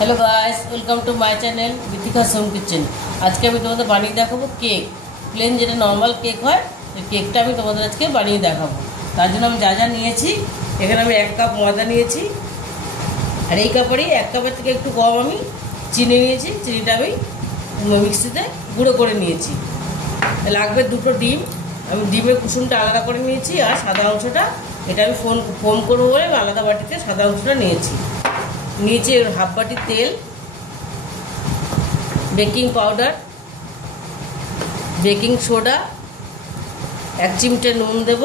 Hello guys, welcome to my channel Vithika's home kitchen. आज के আমি তোমাদের বানিয়ে দেখাবো কেক। প্লেন যেটা নরমাল কেক হয় সেই কেকটা আমি তোমাদের আজকে বানিয়ে দেখাবো। তার জন্য আমি যা যা নিয়েছি, এখানে আমি 1 কাপ ময়দা নিয়েছি, আর এই কাপেরই 1 কাপের থেকে একটু কম আমি চিনি নিয়েছি। চিনিটা আমি মিক্সিতে গুঁড়ো করে নিয়েছি। লাগবে 2টো ডিম। আমি ডিমের কুসুমটা আলাদা করে নিয়েছি, আর সাদা অংশটা এটা আমি ফোম করবো বলে আলাদা বাটিতে সাদা অংশটা নিয়েছি। नीचे हाफ बाटी तेल, बेकिंग पाउडर, बेकिंग सोडा, 1 चिमटे নুন देव,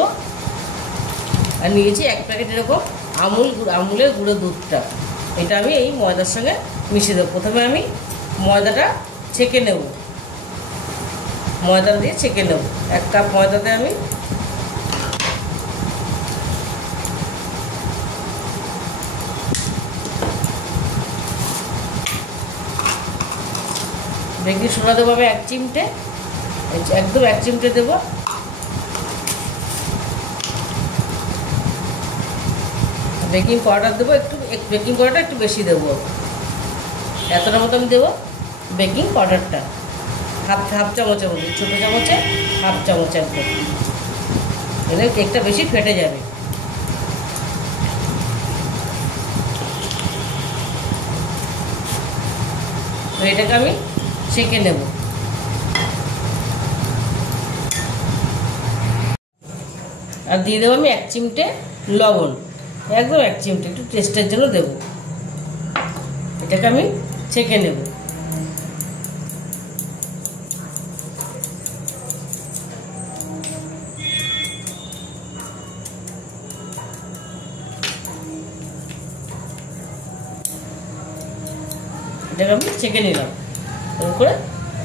और নিয়েছি 1 প্যাকেট এরকম আমুলের গুঁড়ো দুধটা। এটা আমি এই ময়দার সঙ্গে মিশিয়ে দেবো। প্রথমে আমি ময়দাটা ছেঁকে নেব, ময়দা দিয়ে ছেঁকে নেব। 1 কাপ ময়দাতে আমি बेकिंग सोडा देव, 1 चिमटे, एकदम 1 चिमटे देव। बेकिंग पाउडर देव, एक बेकिंग पाउडर एक बेशी देव, एतटा मतो आमि देव बेकिंग पाउडरटा हाफ चामचेर मतो, छोटो चामचे हाफ चामच एकदम, एले केकटा बेशी फेटे जाबे। तो एटाके आमि सेके नेब। और दिए देव আমি 1 চিমটে লবণ, একদম 1 চিমটে, একটু টেস্টের জন্য দেব। এটাকে আমি ছেঁকে নেব। এটাকে আমি ছেঁকে নিলাম, করে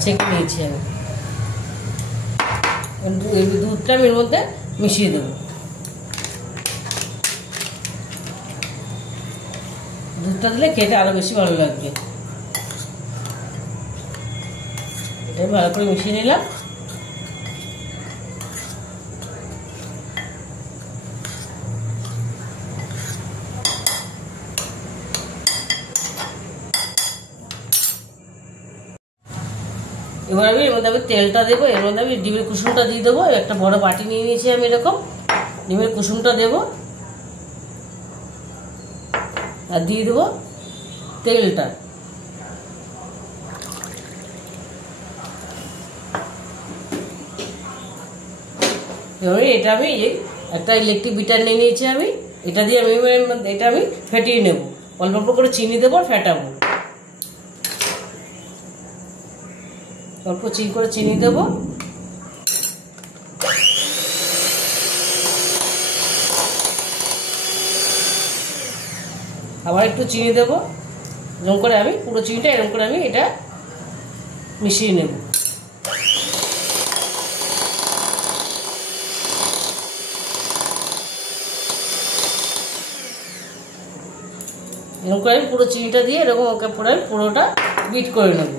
ছেঁকে নিয়েছি আমি। দুধটা আমি এর মধ্যে মিশিয়ে দেবো। দুধটা দিলে খেতে আরো বেশি ভালো লাগবে। এটা ভালো করে মিশিয়ে নিলাম। এবার আমি এর মধ্যে তেলটা দেবো, এর মধ্যে আমি ডিমের কুসুমটা দিয়ে দেবো। একটা বড় বাটি নিয়ে নিয়েছি আমি, এরকম ডিমের কুসুমটা দেবো, আর দিয়ে দেবো তেলটা। এবার এটা আমি একটা ইলেকট্রিক বিটার নিয়ে নিয়েছি আমি, এটা দিয়ে আমি এটা আমি ফেটিয়ে নেব। অল্প অল্প করে চিনি দেবো, ফেটাবো। অল্প করে চিনি দেব, আবার একটু চিনি দেব। এরকম করে আমি পুরো চিনিটা এরকম করে আমি এটা মিশিয়ে নেব। এরকম করে আমি পুরো চিনিটা দিয়ে এরকম ওকে পুরোটা বিট করে নেব।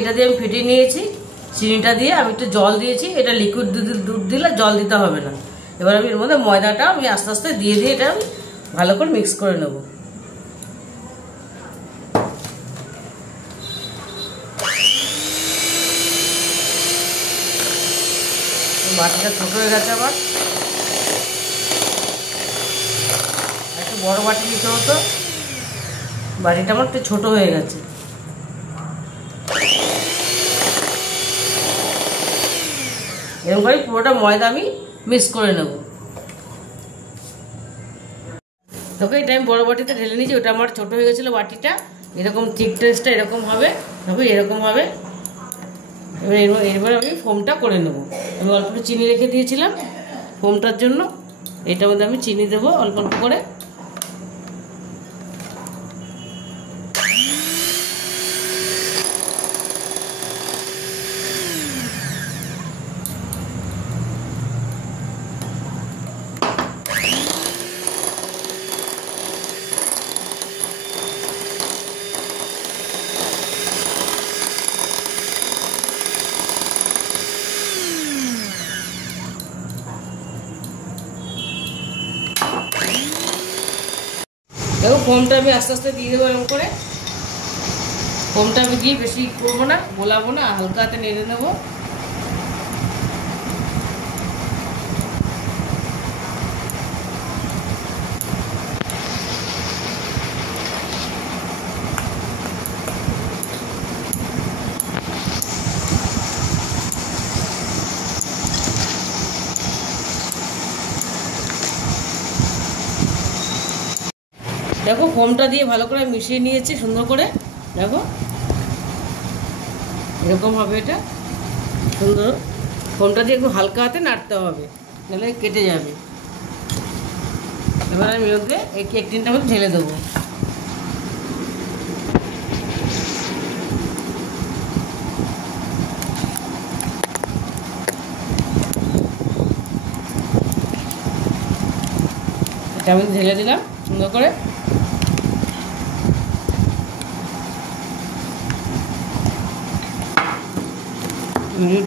এটা দিয়ে আমি ফেটিয়ে নিয়েছি। চিনিটা দিয়ে আমি একটু জল দিয়েছি, এটা লিকুইড দুধ দিলে জল দিতে হবে না। এবার আমি এর মধ্যে ময়দাটা আমি আস্তে আস্তে দিয়ে এটা আমি ভালো করে মিক্স করে নেব। বাটিটা ছোট হয়ে গেছে, আবার একটু বড় বাটি নিতে হতো, বাটিটা আমার একটু ছোট হয়ে গেছে। এরকম করে পুরোটা ময়দা আমি মিক্স করে নেব। তোকে এটা আমি বড় বাটিতে ঢেলে নিয়েছি, ওটা আমার ছোট হয়ে গেছিলো বাটিটা। এরকম ঠিক টেস্টটা এরকম হবে, তবে এরকম হবে। এবার আমি ফোমটা করে নেব। আমি অল্প একটু চিনি রেখে দিয়েছিলাম ফোমটার জন্য, এটার মধ্যে আমি চিনি দেবো অল্প অল্প করে। দেখো ফোমটা আমি আস্তে আস্তে দিয়ে দেবো এরকম করে। ফোমটা আমি দিয়ে বেশি করবো না, গোলাবো না, হালকা হাতে নেড়ে নেবো। দেখো ফোমটা দিয়ে ভালো করে মিশিয়ে নিয়েছি সুন্দর করে। দেখো এরকম হবে, এটা সুন্দর। ফোমটা দিয়ে একটু হালকা হাতে নাড়তে হবে, নাহলে কেটে যাবে। এবার আমি ওকে এই কেক টিনটা আমি ঢেলে দেবো। এটা আমি ঢেলে দিলাম সুন্দর করে।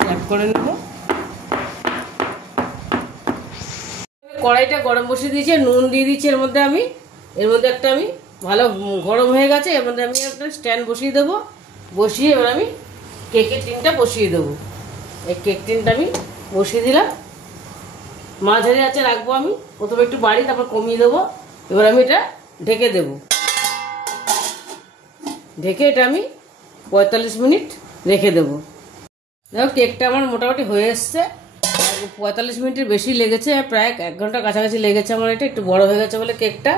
ট্যাপ করে নেব। কড়াইটা গরম বসিয়ে দিয়েছি, নুন দিয়ে দিচ্ছি এর মধ্যে। এর মধ্যে একটা আমি ভালো গরম হয়ে গেছে, এর মধ্যে আমি একটা স্ট্যান্ড বসিয়ে দেবো। বসিয়ে এবার আমি কেকের টিনটা বসিয়ে দেবো। এই কেক টিনটা আমি বসিয়ে দিলাম। মাঝারি আঁচে রাখবো আমি, প্রথমে একটু বাড়ি তারপর কমিয়ে দেবো। এবার আমি এটা ঢেকে দেবো। ঢেকে এটা আমি 45 মিনিট রেখে দেবো। দেখো কেকটা আমার মোটামুটি হয়ে এসছে। 45 মিনিটের বেশি লেগেছে, প্রায় 1 ঘন্টার কাছাকাছি লেগেছে আমার। এটা একটু বড় হয়ে গেছে বলে কেকটা।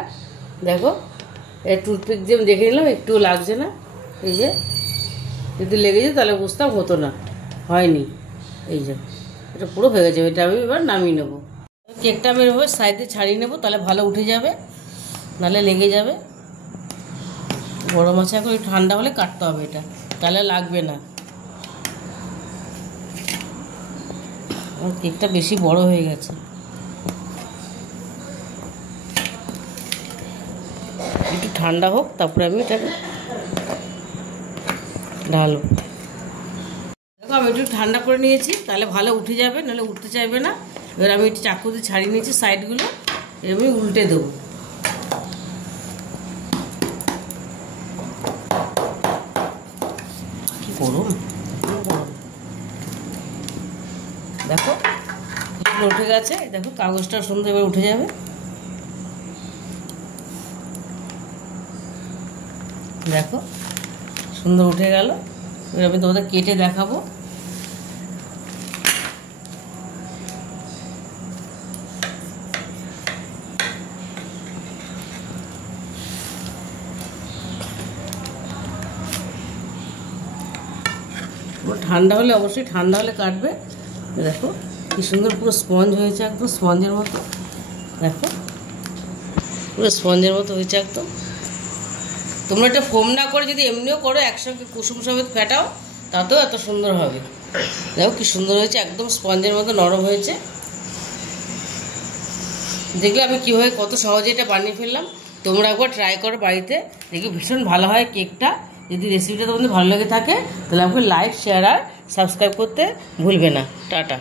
দেখো এই টুথপিক দিয়ে আমি দেখে নিলাম, একটু লাগছে না। এই যে যদি লেগে যেত তাহলে বুঝতাম, হতো না, হয়নি। এই যে এটা পুরো হয়ে গেছে। এটা আমি এবার নামিয়ে নেবো। কেকটা আমি এভাবে সাইডে ছাড়িয়ে নেবো, তাহলে ভালো উঠে যাবে, নাহলে লেগে যাবে। গরম আছে, এখন ঠান্ডা হলে কাটতে হবে এটা, তাহলে লাগবে না। কেকটা বেশি বড় হয়ে গেছে, একটু ঠান্ডা হোক তারপরে আমি এটা ঢালবো। দেখো আমি একটু ঠান্ডা করে নিয়েছি, তাহলে ভালো উঠে যাবে, নাহলে উঠতে চাইবে না। এবার আমি একটু চাকু দিয়ে ছাড়িয়ে নিয়েছি সাইডগুলো, এবার আমি উল্টে দেবো। কি গরম, দেখো উঠে গেছে। দেখো কাগজটা সুন্দর এবার উঠে যাবে। দেখো সুন্দর উঠে গেল। এবার আমি তোমাদের কেটে দেখাবো। ঠান্ডা হলে, অবশ্যই ঠান্ডা হলে কাটবে। দেখো কি সুন্দর পুরো স্পঞ্জ হয়েছে, একদম স্পঞ্জের মতো। দেখো পুরো স্পঞ্জের মতো হয়েছে একদম। তোমরা এটা ফোম না করে যদি এমনিও করো, একসঙ্গে কুসুম সমেত ফেটাও, তাতেও এত সুন্দর হবে। দেখো কি সুন্দর হয়েছে, একদম স্পঞ্জের মতো নরম হয়েছে। দেখলে আমি কীভাবে কত সহজে এটা বানিয়ে ফেললাম। তোমরা একবার ট্রাই করো বাড়িতে, দেখি ভীষণ ভালো হয় কেকটা। যদি রেসিপিটা তোমাদের ভালো লেগে থাকে তাহলে আমাকে লাইক, শেয়ার আর সাবস্ক্রাইব করতে ভুলবে না। টাটা।